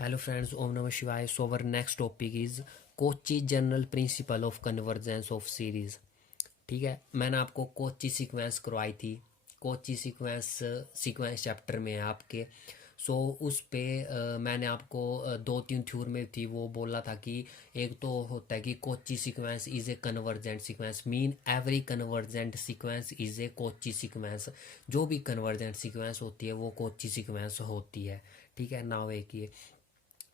Hello friends, Om Namah Shivaya. So our next topic is Kochi general principle of convergence of series. ठीक है, मैंने आपको Kochi sequence करवाई थी। कोची सीक्वेंस चैप्टर में है आपके। उस पे मैंने आपको दो तीन थ्योरी में थी वो बोला था कि एक तो होता है कि Kochi sequence is A convergent sequence, mean every convergent sequence is A Cauchy sequence. जो भी कन्वर्जेंट सीक्वेंस होती है वो कोची सीक्वेंस होती है। ठीक है, नाउ एक ये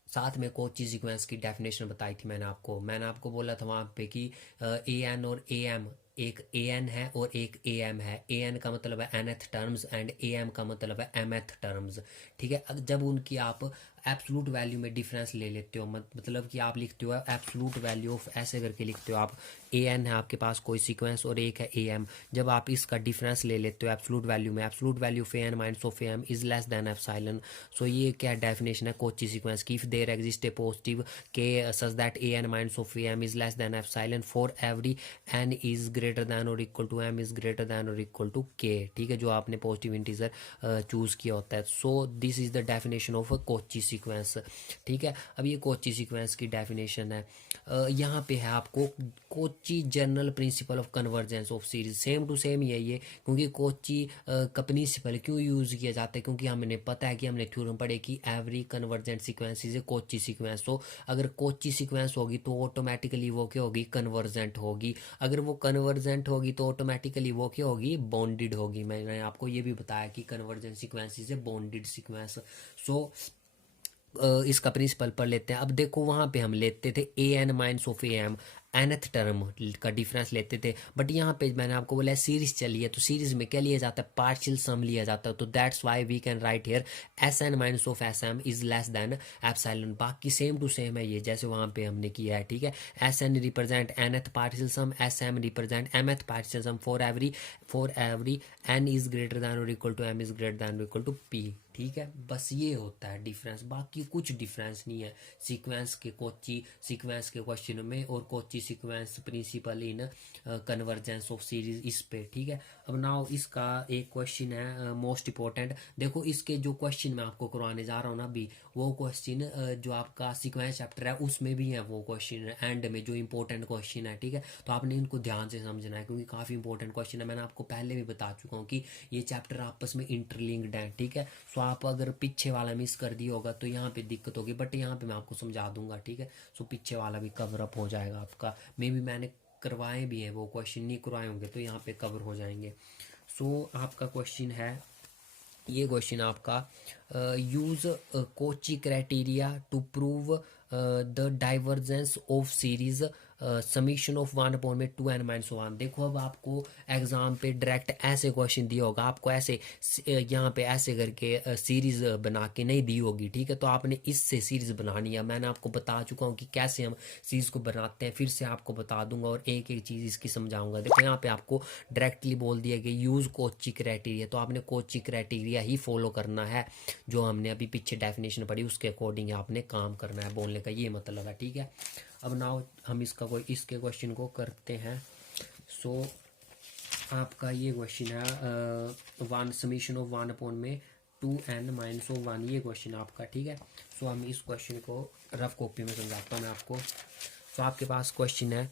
साथ में कोची सीक्वेंस की डेफिनेशन बताई थी मैंने आपको बोला था वहाँ पे कि ए एन और ए एम, एक ए एन है और एक ए एम है। ए एन का मतलब है nth terms and A M का मतलब है mth टर्म्स। ठीक है, जब उनकी आप एब्सोलूट वैल्यू में डिफरेंस ले लेते हो, मतलब कि आप लिखते हो एब्सोलूट वैल्यू ऑफ, ऐसे करके लिखते हो आप। ए एन है आपके पास कोई सीक्वेंस और एक है ए एम। जब आप इसका डिफरेंस ले लेते हो एब्सोलूट वैल्यू में, absolute value of A N minus of A M is less than epsilon. So ये क्या डेफिनेशन है कोची सीक्वेंस की? If there exist a positive K such that A N minus of A M is less than epsilon for every N is greater than और equal to M is greater than और equal to K. ठीक है, जो आपने positive integer choose किया होता है। So this is the definition of Cauchy sequence. ठीक है, अब ये कोची सीक्वेंस की डेफिनेशन है। यहाँ पे है आपको Cauchy general principle of convergence of series, same to same यही है। क्योंकि कोची का प्रिंसिपल क्यों यूज किया जाता है? क्योंकि हमें पता है कि हमने थ्योरम पढ़े कि every convergent sequence is A Cauchy sequence. तो अगर कोची सीक्वेंस होगी तो ऑटोमेटिकली वो क्या होगी? कन्वर्जेंट होगी। अगर वो कन्वर्जेंट होगी तो ऑटोमेटिकली वो क्या होगी? बॉन्डेड होगी। मैंने आपको ये भी बताया कि convergent sequence is a bounded sequence. So इसका प्रिंसिपल पढ़ लेते हैं। अब देखो वहाँ पे हम लेते थे A N minus of A M, nth term का डिफरेंस लेते थे। बट यहाँ पे मैंने आपको बोला सीरीज चली है, तो सीरीज में क्या लिया जाता है? पार्शियल सम लिया जाता है। तो that's why we can write here S N minus of S M is less than epsilon. बाकी सेम टू सेम है ये, जैसे वहाँ पे हमने किया है। ठीक है, S N represent nth partial sum, S M represent mth partial sum for every N is greater than और equal to M is greater than और इक्वल टू पी। ठीक है, बस ये होता है डिफरेंस, बाकी कुछ डिफरेंस नहीं है सीक्वेंस के, कोची सीक्वेंस के क्वेश्चन में और Cauchy sequence principle in convergence of series इस पे। ठीक है, अब नाउ इसका एक क्वेश्चन है मोस्ट इंपॉर्टेंट। देखो इसके जो क्वेश्चन मैं आपको करवाने जा रहा हूँ ना अभी, वो क्वेश्चन जो आपका सीक्वेंस चैप्टर है उसमें भी है वो क्वेश्चन एंड में, जो इंपॉर्टेंट क्वेश्चन है। ठीक है, तो आपने इनको ध्यान से समझना है क्योंकि काफ़ी इंपॉर्टेंट क्वेश्चन है। मैंने आपको पहले भी बता चुका हूँ कि ये चैप्टर आपस में इंटरलिंक्ड है। ठीक है, सो आप अगर पीछे वाला मिस कर दिया होगा तो यहाँ पे दिक्कत होगी, बट यहाँ पे मैं आपको समझा दूंगा। ठीक है, सो पीछे वाला भी कवर अप हो जाएगा आपका। मे बी मैंने करवाए भी हैं वो क्वेश्चन, नहीं करवाए होंगे तो यहाँ पे कवर हो जाएंगे। सो आपका क्वेश्चन है, ये क्वेश्चन आपका use Cauchy criteria to prove the divergence of series summation of 1/2n-1। देखो अब आपको एग्जाम पे डायरेक्ट ऐसे क्वेश्चन दिया होगा, आपको ऐसे यहाँ पे ऐसे करके सीरीज बना के नहीं दी होगी। ठीक है, तो आपने इससे सीरीज बनानी है। मैंने आपको बता चुका हूँ कि कैसे हम सीरीज को बनाते हैं, फिर से आपको बता दूंगा और एक एक चीज़ इसकी समझाऊंगा। देखो यहाँ पे आपको डायरेक्टली बोल दिया कि यूज कोची क्राइटेरिया, तो आपने कोची क्राइटेरिया ही फॉलो करना है। जो हमने अभी पीछे डेफिनेशन पढ़ी उसके अकॉर्डिंग आपने काम करना है, बोलने का ये मतलब है। ठीक है, अब नाउ हम इसके क्वेश्चन को करते हैं। सो आपका ये क्वेश्चन है वन समीशन ऑफ 1/2n-1, ये क्वेश्चन आपका। ठीक है, सो हम इस क्वेश्चन को रफ कॉपी में समझाता हूँ मैं आपको। तो आपके पास क्वेश्चन है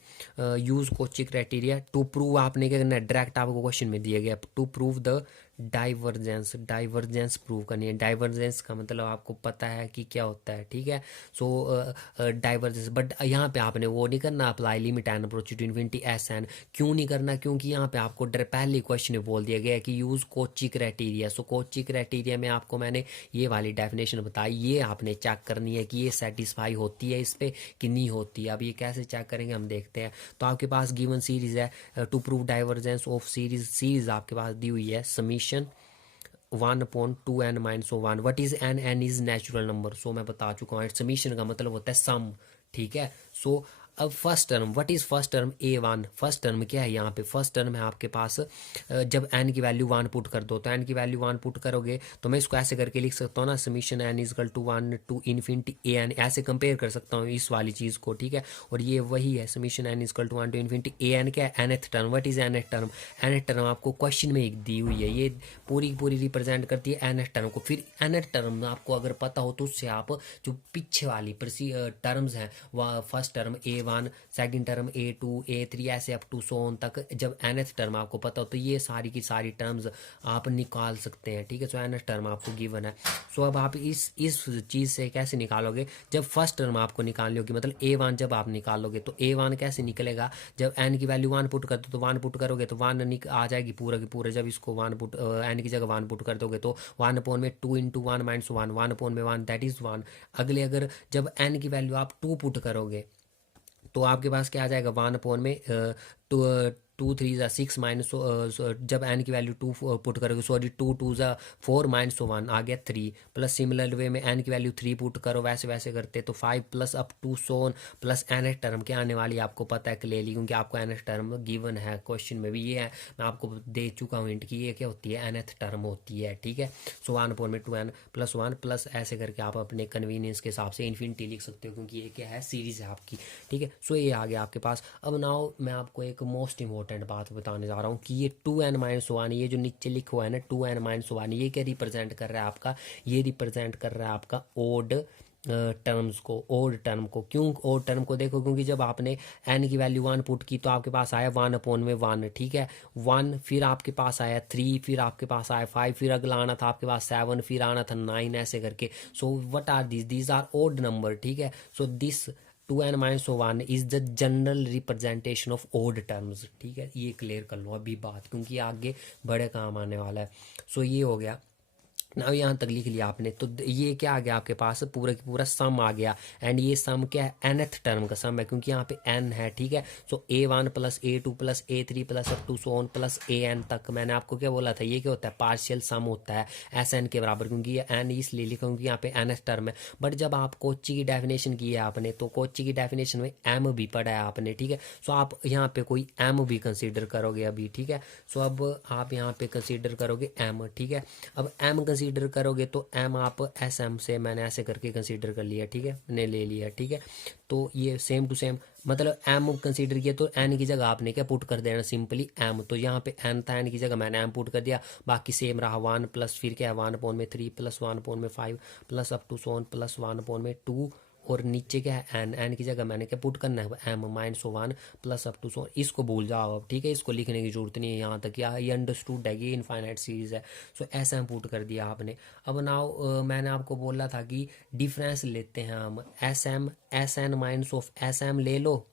use Cauchy criteria to prove, आपने क्या करना है? डायरेक्ट आपको क्वेश्चन में दिया गया to prove the divergence prove करनी है। डाइवर्जेंस का मतलब आपको पता है कि क्या होता है। ठीक है, सो डाइवर्जेंस, बट यहाँ पे आपने वो नहीं करना apply limit N approach to infinity S N. क्यों नहीं करना? क्योंकि यहाँ पे आपको पहले क्वेश्चन में बोल दिया गया है कि यूज कोची क्राइटेरिया। सो कोची क्राइटेरिया में आपको मैंने ये वाली डेफिनेशन बताई, ये आपने चेक करनी है कि ये सेटिस्फाई होती है इस पे कि नहीं होती है। अब ये कैसे चेक करेंगे हम देखते हैं। तो आपके पास गिवन सीरीज है to prove divergence of series आपके पास दी हुई है summation 1/2n-1। What is N is natural number. So मैं बता चुका हूँ, समीशन का मतलब होता है सम। ठीक है, सो अब first term, what is first term A1, first term क्या है यहाँ पे, फर्स्ट टर्म है आपके पास जब n की वैल्यू 1 पुट कर दो, तो n की वैल्यू 1 पुट करोगे तो मैं इसको ऐसे करके लिख सकता हूँ ना, summation n equal to 1 to infinity an, ऐसे कंपेयर कर सकता हूँ इस वाली चीज़ को, ठीक है। और ये वही है, summation n equal to 1 to infinity an क्या है, nth term. What is nth term, nth term आपको क्वेश्चन में एक दी हुई है, ये पूरी की पूरी रिप्रेजेंट करती है nth टर्म को। फिर nth टर्म आपको अगर पता हो तो उससे आप जो पीछे वाली टर्म्स हैं, वह first term A1, second term A2, A3 ऐसे अप टू सो ऑन तक, जब nth टर्म आपको पता हो तो ये सारी की सारी टर्म्स आप निकाल सकते हैं, ठीक है। सो nth टर्म आपको गिवन है। सो अब आप इस चीज़ से कैसे निकालोगे, जब फर्स्ट टर्म आपको निकालनी होगी, मतलब A1 जब आप निकालोगे तो A1 कैसे निकलेगा, जब n की वैल्यू 1 पुट कर दो तो 1 पुट करोगे तो 1 आ जाएगी पूरा की पूरा। जब इसको 1 पुट n की जगह 1 पुट कर दोगे तो 1 अपॉन में 2 इंटू 1 माइनस 1, 1 अपॉन में 1 दैट इज 1। अगले अगर जब n की वैल्यू आप 2 पुट करोगे तो आपके पास क्या आ जाएगा, 1 अपॉन में टू 2 3 6 माइनस, जब n की वैल्यू 2 पुट करोगे, सॉरी 2 2 4 माइनस 1 आ गया 3, प्लस सिमिलर वे में n की वैल्यू 3 पुट करो, वैसे वैसे करते तो 5 plus up to so on plus nth term क्या आने वाली आपको पता है क्लियरली, क्योंकि आपको nth टर्म गिवन है क्वेश्चन में भी, ये है मैं आपको दे चुका हूँ हिंट कि ये क्या होती है, nth टर्म होती है, ठीक है। सो 1 अपॉन में 2n प्लस 1 प्लस ऐसे करके आप अपने कन्वीनियंस के हिसाब से इन्फिनिटी लिख सकते हो, क्योंकि ये क्या है, सीरीज है आपकी, ठीक है। सो ये आ गया आपके पास। अब नाउ मैं आपको एक मोस्ट इंपॉर्टेंट बात बताने जा रहा हूँ कि ये 2n-1, ये जो नीचे लिखा हुआ है ना 2n-1, ये क्या रिप्रेजेंट कर रहा है आपका, ये रिप्रेजेंट कर रहा है आपका ओड टर्म्स को, ओड टर्म को। क्यों ओड टर्म को, देखो क्योंकि जब आपने n की वैल्यू 1 पुट की तो आपके पास आया 1 अपॉन में 1, ठीक है 1, फिर आपके पास आया 3, फिर आपके पास आया 5, फिर अगला आना था आपके पास 7, फिर आना था 9, ऐसे करके। So what are these are odd number, ठीक है। So this 2n-1 is the general representation of odd terms, ठीक है। ये क्लियर कर लो अभी बात, क्योंकि आगे बड़े काम आने वाला है। सो ये हो गया ना, यहाँ तक लिख लिया आपने, तो ये क्या आ गया आपके पास, पूरा की पूरा सम आ गया। एंड ये सम क्या है, nth टर्म का सम है, क्योंकि यहाँ पे n है, ठीक है। So A1 plus A2 plus A3 plus up to so on plus an तक, मैंने आपको क्या बोला था, ये क्या होता है, पार्शियल सम होता है Sn के बराबर, क्योंकि ये n इसलिए लिखा क्योंकि यहाँ पे nth टर्म है। बट जब आप कोची की डेफिनेशन की है आपने, तो कोची की डेफिनेशन में m भी पढ़ा है आपने, ठीक है। सो आप यहाँ पे कोई m भी कंसिडर करोगे अभी, ठीक है। सो अब आप यहाँ पे कंसिडर करोगे m, ठीक है। अब m कंसीडर करोगे तो m आप SM से मैंने ऐसे करके कंसीडर कर लिया, ठीक है, मैंने ले लिया, ठीक है। तो ये सेम टू सेम, मतलब m कंसीडर किया तो n की जगह आपने क्या पुट कर देना, सिंपली m। तो यहाँ पे n था, n की जगह मैंने m पुट कर दिया, बाकी सेम रहा 1 प्लस फिर क्या है 1 अपॉन में 3 प्लस 1 अपॉन में 5 plus up to so on plus 1 upon में 2, और नीचे क्या है n की जगह मैंने क्या पुट करना है m minus 1 plus up to so, इसको भूल जाओ अब, ठीक है। इसको लिखने की जरूरत नहीं है यहाँ तक, ये अंडरस्टूड है कि इनफाइनाइट सीरीज है। सो ऐसा हम पुट कर दिया आपने। अब नाउ मैंने आपको बोला था कि डिफरेंस लेते हैं हम, Sn माइनस ऑफ Sm ले लो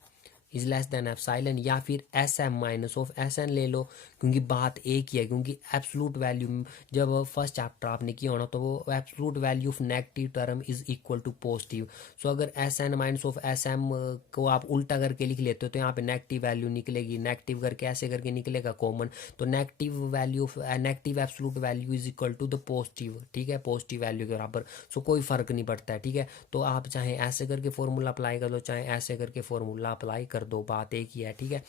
इज लेस देन एप्सिलॉन, या फिर Sm माइनस ऑफ Sn ले लो, क्योंकि बात एक ही है, क्योंकि एब्सोलूट वैल्यू जब फर्स्ट चैप्टर आपने किया होना तो वो absolute value of negative term is equal to positive. So अगर Sn माइनस ऑफ Sm को आप उल्टा करके लिख लेते हो तो यहाँ पे नेगेटिव वैल्यू निकलेगी, नेगेटिव करके ऐसे करके निकलेगा कॉमन, तो negative value of negative absolute value is equal to the positive, ठीक है, पॉजिटिव वैल्यू के बराबर। सो कोई फर्क नहीं पड़ता है, ठीक है। तो आप चाहे ऐसे करके फॉर्मूला अप्लाई कर दो, चाहे ऐसे करके फॉर्मूला अप्लाई कर दो, बात एक ही है, ठीक है।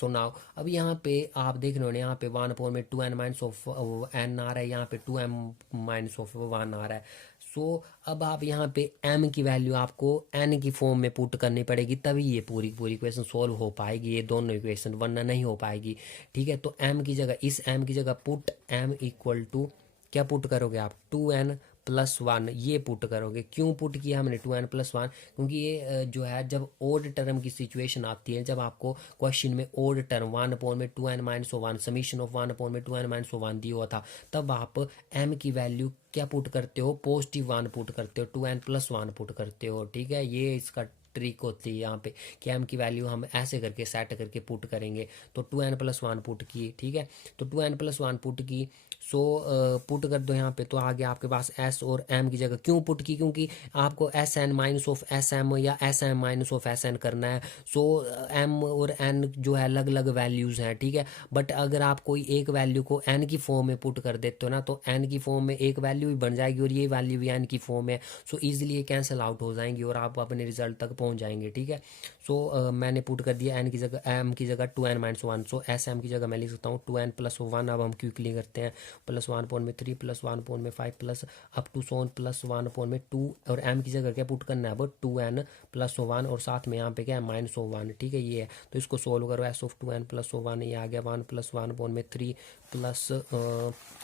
सो नाउ अब यहाँ पे आप देख रहे हो, यहाँ पे 1 अपॉन में 2n माइनस ऑफ n आ रहा है, यहाँ पे 2m माइनस ऑफ 1 आ रहा है। सो अब आप यहाँ पे m की वैल्यू आपको n की फॉर्म में पुट करनी पड़ेगी, तभी ये पूरी पूरी इक्वेशन सॉल्व हो पाएगी, ये दोनों इक्वेशन, वरना नहीं हो पाएगी, ठीक है। तो m की जगह, इस m की जगह पुट m इक्वल टू क्या पुट करोगे आप, 2n+1, ये पुट करोगे। क्यों पुट किया हमने 2n+1, क्योंकि ये जो है जब ओड टर्म की सिचुएशन आती है, जब आपको क्वेश्चन में ओड टर्म 1 अपॉन में 2n-1 समीशन ऑफ 1 अपॉन में 2n-1 दिया हुआ था, तब आप m की वैल्यू क्या पुट करते हो, पॉजिटिव 1 पुट करते हो, 2n+1 पुट करते हो, ठीक है। ये इसका ट्रिक होती है यहाँ पे कि m की वैल्यू हम ऐसे करके सेट करके पुट करेंगे। तो 2n+1 पुट की, ठीक है। तो 2n+1 पुट की, सो पुट कर दो यहाँ पे, तो आ गया आपके पास एस और एम की जगह। क्यों पुट की? क्योंकि आपको S N minus of S M या S M minus of S N करना है। सो एम और एन जो है अलग अलग वैल्यूज़ हैं, ठीक है। बट अगर आप कोई एक वैल्यू को एन की फॉर्म में पुट कर देते हो ना, तो एन की फॉर्म में एक वैल्यू भी बन जाएगी और ये वैल्यू भी एन की फॉर्म में। सो ईजिली ये कैंसिल आउट हो जाएंगी और आप अपने रिजल्ट तक पहुंच जाएंगे, ठीक है। सो मैंने पुट कर दिया एन की जगह, एम की जगह 2n-1। सो एस एम की जगह मैं लिख सकता हूँ 2n+1। अब हम क्विकली करते हैं, +1/3 +1/5 प्लस अप टू सोन +1/2। और एम की जगह क्या पुट करना है? अब 2n+1 और साथ में यहाँ पे क्या है? -1, ठीक है। ये है, तो इसको सोल्व करो। एस ऑफ 2n+1 ये आ गया 1 + 1/3 प्लस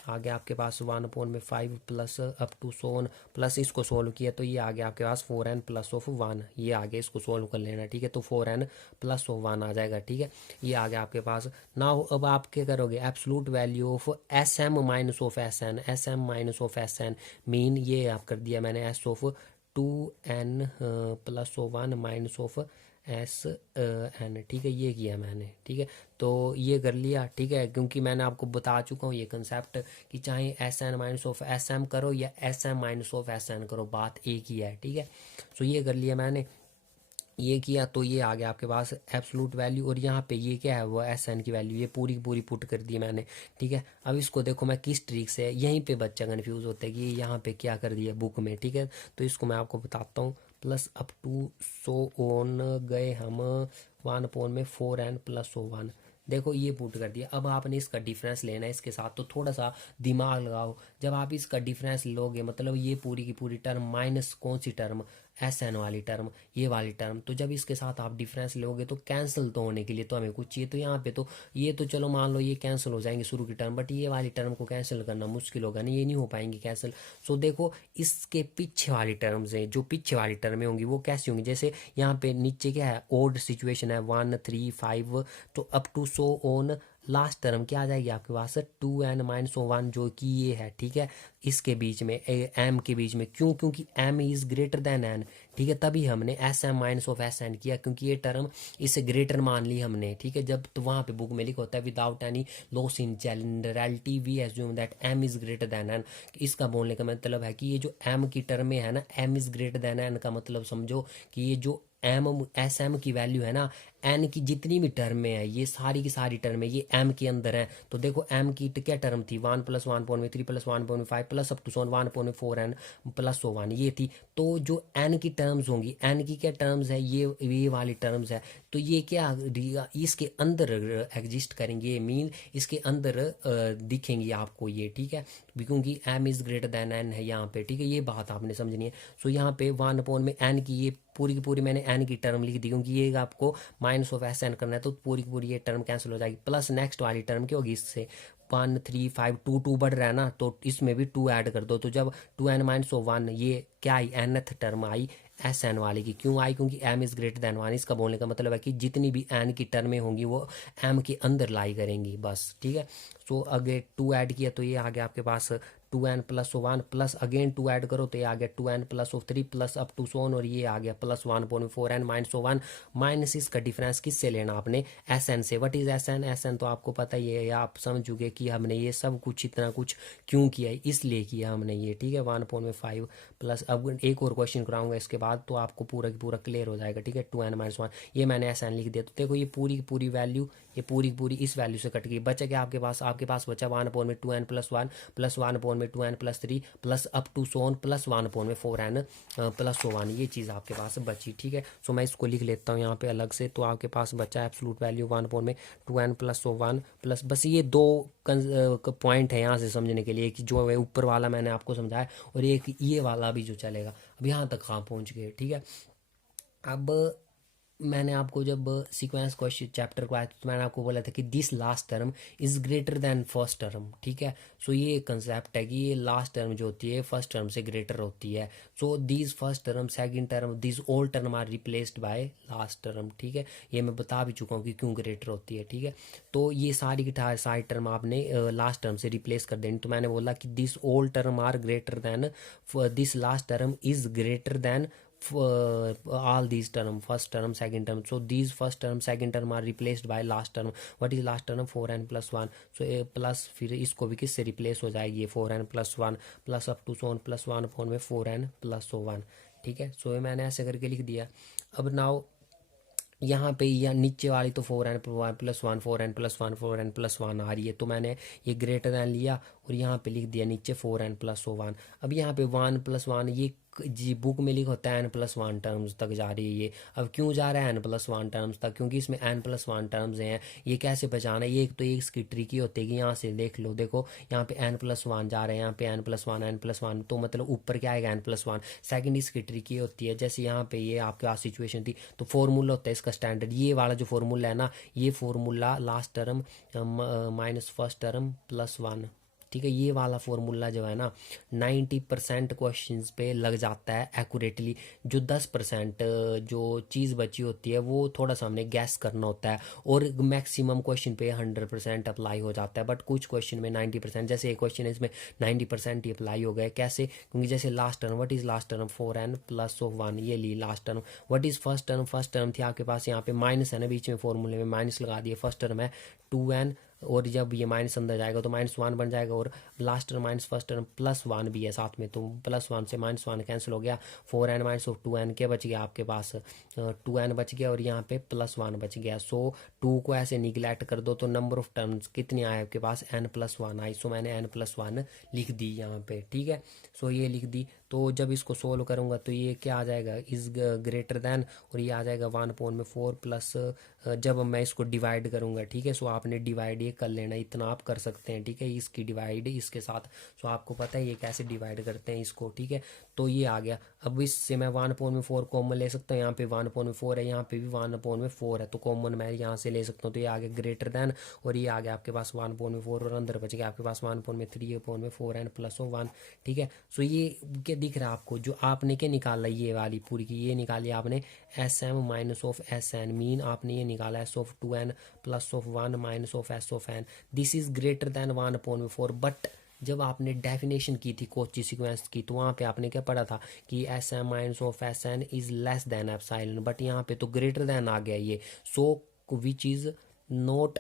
आ गया आपके पास 1/5 plus up to so on plus इसको सोल्व किया तो ये आ गया आपके पास 4n+1। ये आ गया, इसको सोल्व कर लेना, ठीक है। तो 4n+1 आ जाएगा, ठीक है। ये आ गया आपके पास। नाउ अब आप क्या करोगे? Absolute value of S M minus of S N, S M minus of S N mean ये आप कर दिया मैंने S of 2n+1 minus of S N, ठीक है। ये किया मैंने, ठीक है। तो ये कर लिया, ठीक है, क्योंकि मैंने आपको बता चुका हूँ ये कंसेप्ट कि चाहे S N minus of S M करो या S M minus of S N करो, बात एक ही है, ठीक है। सो ये कर लिया मैंने, ये किया तो ये आ गया आपके पास एब्सोल्यूट वैल्यू। और यहाँ पे ये क्या है? वो एस एन की वैल्यू, ये पूरी की पूरी पुट कर दी मैंने, ठीक है। अब इसको देखो मैं किस ट्रिक से, यहीं पे बच्चा कन्फ्यूज होता है कि यहाँ पे क्या कर दिया बुक में, ठीक है। तो इसको मैं आपको बताता हूँ। Plus up to so on गए हम 1/4n+1। देखो ये पुट कर दिया। अब आपने इसका डिफरेंस लेना है इसके साथ, तो थोड़ा सा दिमाग लगाओ। जब आप इसका डिफरेंस लोगे, मतलब ये पूरी की पूरी टर्म माइनस कौन सी टर्म? एस एन वाली टर्म, ये वाली टर्म। तो जब इसके साथ आप डिफरेंस लोगे तो कैंसिल तो होने के लिए तो हमें कुछ चाहिए। तो यहाँ पे तो ये तो चलो मान लो ये कैंसिल हो जाएंगे शुरू की टर्म, बट ये वाली टर्म को कैंसिल करना मुश्किल होगा, नहीं, ये नहीं हो पाएंगी कैंसिल। सो देखो इसके पीछे वाली टर्म्स हैं, जो पीछे वाली टर्में होंगी वो कैसी होंगी? जैसे यहाँ पे नीचे क्या है? ओड सिचुएशन है 1 3 5, तो up to so on last term क्या आ जाएगी आपके पास? 2n-1 जो कि ये है, ठीक है। इसके बीच में एम के बीच में, क्यों? क्योंकि M is greater than N, ठीक है। तभी हमने S M minus of S N किया, क्योंकि ये टर्म इससे ग्रेटर मान ली हमने, ठीक है। जब तो वहाँ पे बुक में लिखा होता है without any loss in generality we assume that M is greater than N. इसका बोलने का मतलब है कि ये जो एम की टर्म में है ना, M is greater than N का मतलब समझो कि ये जो एम एस एम की वैल्यू है ना, एन की जितनी भी टर्म में है, ये सारी की सारी टर्म है, ये एम के अंदर है। तो देखो एम की क्या टर्म थी? 1 + 1/3 + 1/5 प्लस अप टू 1/4n+1 ये थी। तो जो एन की टर्म्स होंगी, एन की क्या टर्म्स है? ये वाली टर्म्स है। तो ये क्या इसके अंदर एग्जिस्ट करेंगे, मीन इसके अंदर दिखेंगी आपको ये, ठीक है। क्योंकि M is greater than N है यहाँ पे, ठीक है। ये बात आपने समझनी है। सो यहाँ पे 1 में एन की ये पूरी की पूरी मैंने एन की टर्म लिख दी, क्योंकि ये आपको माइनस ऑफ एस एन करना है, तो पूरी की पूरी ये टर्म कैंसिल हो जाएगी। प्लस नेक्स्ट वाली टर्म क्या होगी? इससे 1 3 5 2 2 बढ़ रहा है ना, तो इसमें भी 2 ऐड कर दो। तो जब 2n-1 ये क्या आई? nth टर्म आई एस एन वाली की। क्यों आई? क्योंकि एम इज ग्रेटर देन 1। इसका बोलने का मतलब है कि जितनी भी एन की टर्में होंगी वो एम के अंदर लाई करेंगी, बस, ठीक है। सो अगर 2 ऐड किया तो ये आ गया आपके पास 2n+1 प्लस अगेन 2 ऐड करो तो ये आ गया 2n+3 प्लस अप टू सोन, और ये आ गया +1/4n-1 माइनस इसका डिफरेंस किससे लेना आपने? एस एन से। What is S N? S N तो आपको पता ही है, आप समझ चुके कि हमने ये सब कुछ इतना कुछ क्यों किया है, इसलिए किया हमने ये, ठीक है। 1/5 प्लस, अब एक और क्वेश्चन कराऊंगा इसके बाद तो आपको पूरा की पूरा क्लियर हो जाएगा, ठीक है। 2n-1 ये मैंने एस एन लिख दिया। तो देखो ये पूरी की पूरी वैल्यू, ये पूरी की पूरी इस वैल्यू से कट गई। बचा क्या आपके पास बचा 1/2n+1 plus 1/2n+3 plus up to so on plus 1/4n+1, ये चीज़ आपके पास बची, ठीक है। सो मैं इसको लिख लेता हूँ यहाँ पे अलग से। तो आपके पास बचा एब्सोल्यूट वैल्यू 1/2n+1 प्लस, बस ये दो पॉइंट है यहाँ से समझने के लिए कि जो है ऊपर वाला मैंने आपको समझाया और एक ये वाला भी जो चलेगा। अब यहाँ तक कहाँ पहुँच गए, ठीक है। अब मैंने आपको जब सीक्वेंस क्वेश्चन चैप्टर को आया तो मैंने आपको बोला था कि this last term is greater then first term, ठीक है। सो ये कंसेप्ट है कि ये लास्ट टर्म जो होती है फर्स्ट टर्म से ग्रेटर होती है। So this first term, second term, this all term are replaced by last term, ठीक है। ये मैं बता भी चुका हूँ कि क्यों ग्रेटर होती है, ठीक है। तो ये सारी की सारी टर्म आपने लास्ट टर्म से रिप्लेस कर देनी। तो मैंने बोला कि this all term are greater than, this last term is greater than all these term, first term, second term. So these first term, second term are replaced by last term. What is last term? 4n plus 1. So a plus फिर इसको भी किससे replace हो जाएगी ये 4n plus 1 plus up to so on plus 1 upon में 4n plus 1. ठीक है, सो मैंने ऐसे करके लिख दिया. अब नाउ यहाँ पे या नीचे वाली तो 4n plus 1 4n plus 1 4n plus 1 आ रही है, तो मैंने ये ग्रेटर दैन लिया और यहाँ पे लिख दिया नीचे 4n प्लस 1. अब यहाँ पे 1 प्लस 1 ये जी बुक में लिखा होता है n प्लस 1 टर्म्स तक जा रही है ये. अब क्यों जा रहा है n प्लस 1 टर्म्स तक? क्योंकि इसमें n प्लस 1 टर्म्स हैं. ये कैसे पहचाना है? ये एक तो एक इसकी ट्रिकी होती है कि यहाँ से देख लो, देखो यहाँ पे n प्लस 1 जा रहे हैं, यहाँ पे n प्लस 1 तो मतलब ऊपर क्या आएगा n प्लस 1. सेकेंड इसकी ट्रिकी होती है, जैसे यहाँ पे ये आपके पास सिचुएशन थी तो फॉर्मूला होता है इसका स्टैंडर्ड. ये वाला जो फॉर्मूला है ना, ये formula last term minus first term plus 1. ठीक है, ये वाला फॉर्मूला जो है ना 90% क्वेश्चन पे लग जाता है एक्यूरेटली. जो 10% जो चीज़ बची होती है वो थोड़ा सा हमने गैस करना होता है, और मैक्सिमम क्वेश्चन पे 100% अप्लाई हो जाता है. बट कुछ क्वेश्चन में 90%, जैसे एक क्वेश्चन है इसमें 90% ही अप्लाई हो गया. कैसे? क्योंकि जैसे last term, what is last term? 4n plus 1. ये ली last term. What is first term? First term थी आपके पास यहाँ पे माइनस है ना, बीच में फॉर्मूले में माइनस लगा दिए. फर्स्ट टर्म है 2n, और जब ये माइनस अंदर जाएगा तो -1 बन जाएगा, और last term minus first term plus 1 भी है साथ में, तो +1 से -1 कैंसिल हो गया. 4n माइनस 2n क्या बच गया आपके पास? 2n बच गया, और यहाँ पे +1 बच गया. सो 2 को ऐसे निगलेक्ट कर दो तो नंबर ऑफ टर्म्स कितनी आए आपके पास? n प्लस 1 आई. सो मैंने n प्लस 1 लिख दी यहाँ पे. ठीक है, सो ये लिख दी. तो जब इसको सोल्व करूँगा तो ये क्या आ जाएगा? इज ग्रेटर दैन, और ये आ जाएगा 1/4 प्लस, जब मैं इसको डिवाइड करूँगा. ठीक है, सो आपने डिवाइड ये कर लेना, इतना आप कर सकते हैं. ठीक है, इसकी डिवाइड इसके साथ, सो आपको पता है ये कैसे डिवाइड करते हैं इसको. ठीक है, तो ये आ गया. अब इससे मैं 1/4 कॉमन ले सकता हूँ. यहाँ पे 1/4 है, यहाँ पे भी 1/4 है, तो कॉमन मैं यहाँ से ले सकता हूँ. तो ये आ गया ग्रेटर दैन, और ये आ गया आपके पास 1/4, और अंदर बच गया आपके पास 1/3/4n प्लस 1. ठीक है, सो ये क्या दिख रहा है आपको? जो आपने क्या निकाला ये वाली पूरी की ये निकाली आपने SM minus of SN, mean आपने ये निकाला S of 2n plus of 1 minus of S of n. This is greater then 1/4. But जब आपने डेफिनेशन की थी कोची सीक्वेंस की, तो वहाँ पे आपने क्या पढ़ा था कि SM minus of SN is less than epsilon. But यहाँ पे तो ग्रेटर दैन आ गया ये. So which is not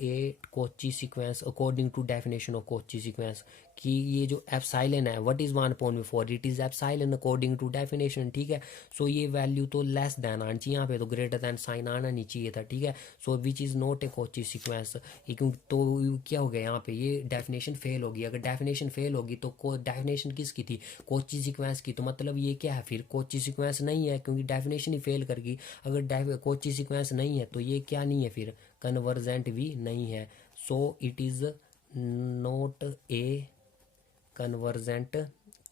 a Cauchy sequence according to definition of Cauchy sequence. कि ये जो एप्सिलॉन है, what is 1/4? It is epsilon according to definition. ठीक है, सो ये वैल्यू तो लेस दैन आनी चाहिए, यहाँ पे तो ग्रेटर दैन साइन आना नहीं चाहिए था. ठीक है, so which is not a Cauchy sequence. क्योंकि तो क्या हो गया यहाँ पे? ये डेफिनेशन फेल होगी. अगर डेफिनेशन फेल होगी तो डेफिनेशन किसकी थी? कोची सीक्वेंस की. तो मतलब ये क्या है फिर? कोची सीक्वेंस नहीं है, क्योंकि डेफिनेशन ही फेल करगी. अगर कोची सीक्वेंस नहीं है तो ये क्या नहीं है फिर? कन्वर्जेंट भी नहीं है. So it is not A convergent.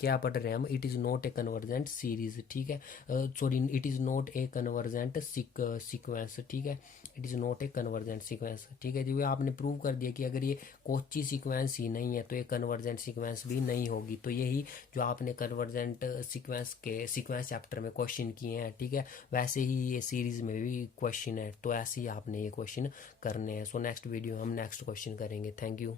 क्या पढ़ रहे हैं हम? It is not a convergent series. ठीक है, sorry, it is not a convergent sequence. ठीक है, it is not a convergent sequence. ठीक है जी, आपने प्रूव कर दिया कि अगर ये कोची सीक्वेंस ही नहीं है तो ये कन्वर्जेंट सीक्वेंस भी नहीं होगी. तो यही जो आपने कन्वर्जेंट सीक्वेंस के सीक्वेंस चैप्टर में क्वेश्चन किए हैं, ठीक है, वैसे ही ये सीरीज में भी क्वेश्चन है. तो ऐसे ही आपने ये क्वेश्चन करने हैं. सो नेक्स्ट वीडियो हम नेक्स्ट क्वेश्चन करेंगे. Thank you.